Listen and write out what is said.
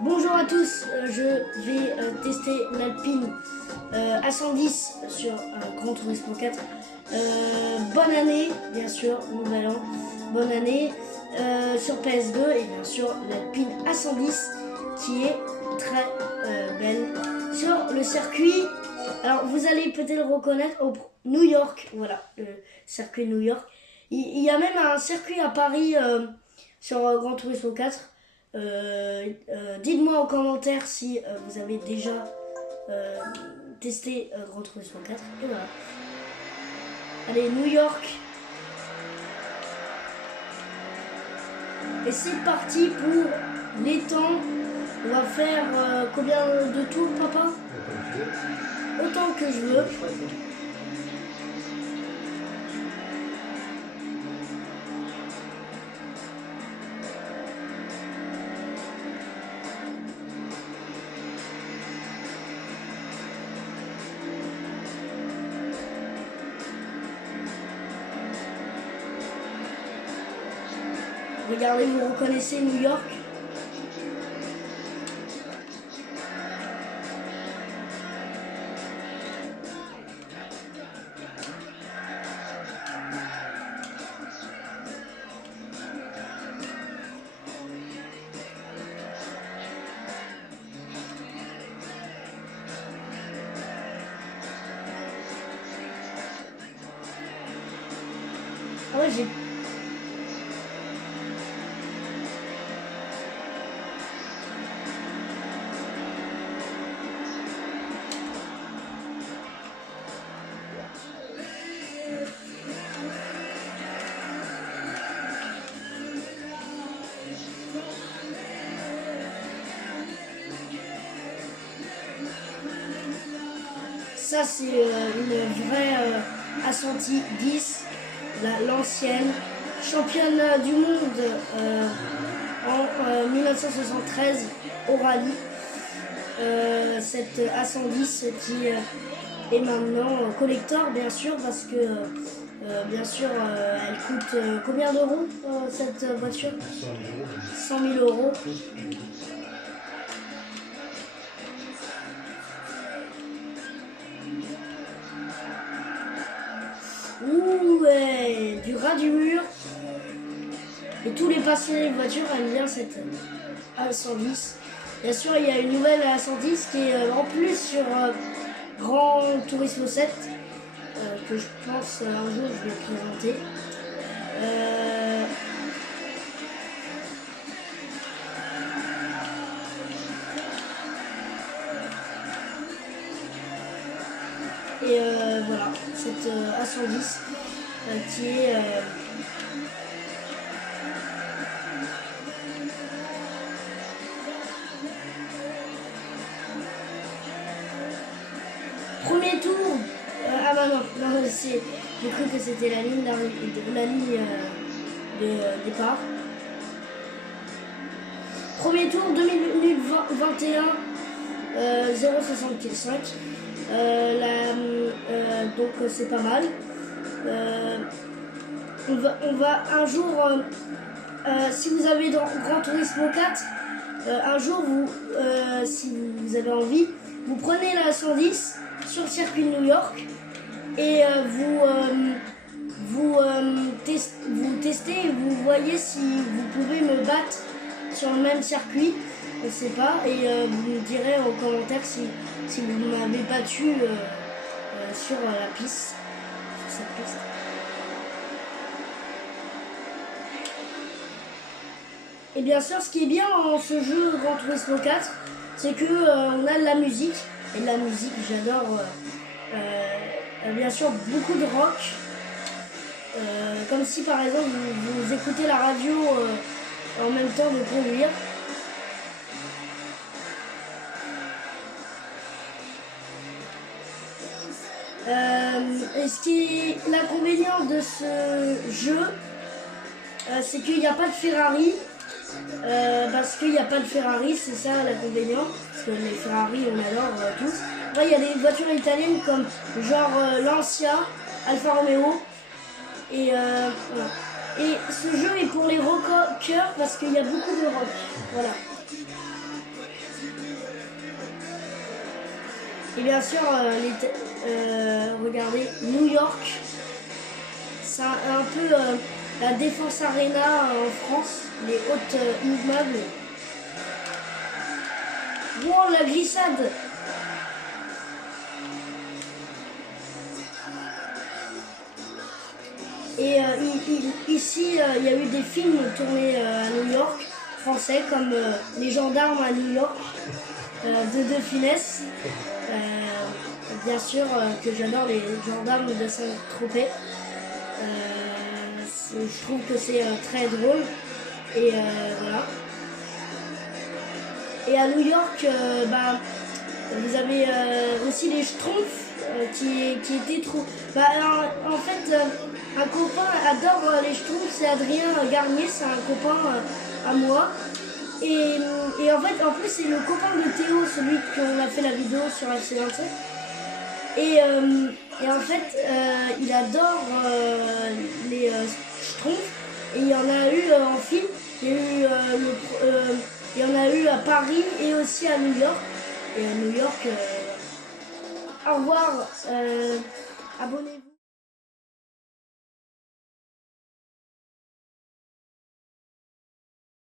Bonjour à tous, je vais tester l'Alpine A110 sur Gran Turismo 4. Bonne année, bien sûr, nouvel an, bonne année sur PS2 et bien sûr l'Alpine A110 qui est très belle sur le circuit. Alors vous allez peut-être le reconnaître au New York, voilà, le circuit New York. Il y a même un circuit à Paris sur Gran Turismo 4. Dites-moi en commentaire si vous avez déjà testé Gran Turismo 4. Et voilà. Allez, New York. Et c'est parti pour les temps. On va faire combien de tours, papa? Autant que je veux. Regardez, vous reconnaissez New York? Ah ouais, j'ai... Ça, c'est une vraie Ascenty 10, l'ancienne championne du monde en 1973 au rallye. Cette A110 qui est maintenant collector, bien sûr, parce que bien sûr elle coûte combien d'euros cette voiture? 100 000 euros. Ouh, ouais, du ras du mur. Et tous les passionnés de voiture aiment bien cette A110. Bien sûr, il y a une nouvelle A110 qui est en plus sur Gran Turismo 7, que je pense un jour je vais présenter. Et voilà, cette A110 qui est premier tour. Ah bah non, j'ai cru que c'était la ligne de départ. Premier tour, 2 minutes 21, 0,65. Donc c'est pas mal. On va un jour, si vous avez dans Gran Turismo 4, un jour si vous avez envie, vous prenez la 110 sur le circuit de New York et vous testez et vous voyez si vous pouvez me battre sur le même circuit. Je ne sais pas, et vous me direz en commentaire si vous m'avez battu sur la piste, sur cette piste. Et bien sûr, ce qui est bien dans ce jeu Gran Turismo 4, c'est que on a de la musique, et de la musique, j'adore bien sûr beaucoup de rock, comme si par exemple vous écoutez la radio en même temps de conduire. Et ce qui est l'inconvénient de ce jeu, c'est qu'il n'y a pas de Ferrari. Parce qu'il n'y a pas de Ferrari, c'est ça l'inconvénient. Parce que les Ferrari, on adore tous. Après, il y a des voitures italiennes comme genre Lancia, Alfa Romeo. Et voilà. Et ce jeu est pour les rockers parce qu'il y a beaucoup de rock. Voilà. Et bien sûr, regardez, New York, c'est un peu la Défense Arena en France, les hautes immeubles. Wow, la glissade! Et ici, il y a eu des films tournés à New York, français, comme Les Gendarmes à New York, de Funès. Bien sûr que j'adore Les Gendarmes de Saint-Tropez. Je trouve que c'est très drôle. Et voilà. Et à New York, vous avez aussi les Schtroumpfs qui étaient trop... en fait, un copain adore les Schtroumpfs, c'est Adrien Garnier, c'est un copain à moi. Et en fait, en plus, c'est le copain de Théo, celui qu'on a fait la vidéo sur FC27. Et en fait, il adore les Schtroumpfs. Et il y en a eu en film. Il y en a eu à Paris et aussi à New York. Et à New York, au revoir, abonnez-vous.